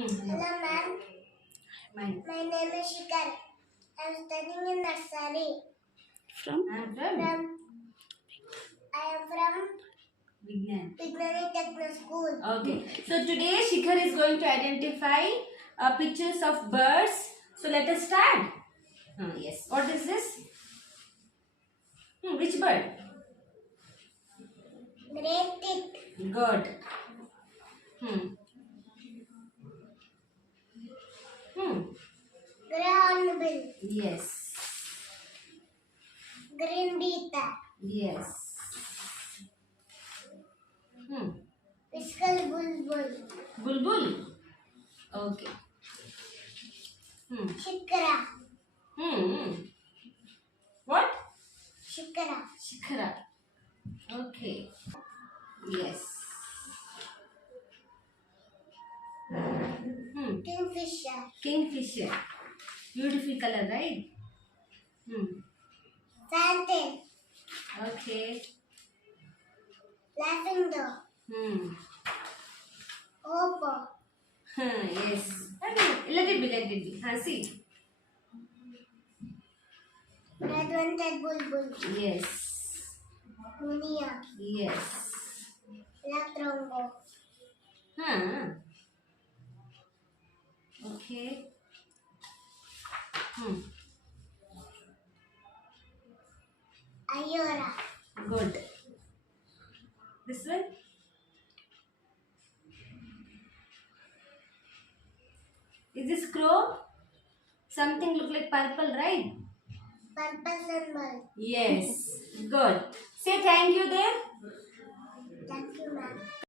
Hello, ma'am. My name is Shikhar. I am studying in nursery. I am from vignaan e-Techno school. Okay. So today Shikhar is going to identify pictures of birds. So let us start. Yes. What is this? Which bird? Great tit. Good. Hmm. Hornbill. Yes. Green beta. Yes. Whiskal bulbul. Bulbul. Okay. Shikhar. What? Shikhar. Shikhara. Okay. Yes. Kingfisher. Kingfisher. Beautiful color, right? Fantail. Okay. Laughing dog. Hopper. Yes. Let it be. See. Red-winged bulbul. Yes. Munia. Yes. Black trongo. Okay. Ayora. Good. This one? Is this crow? Something look like purple, right? Purple symbol. Yes. Good. Say thank you there.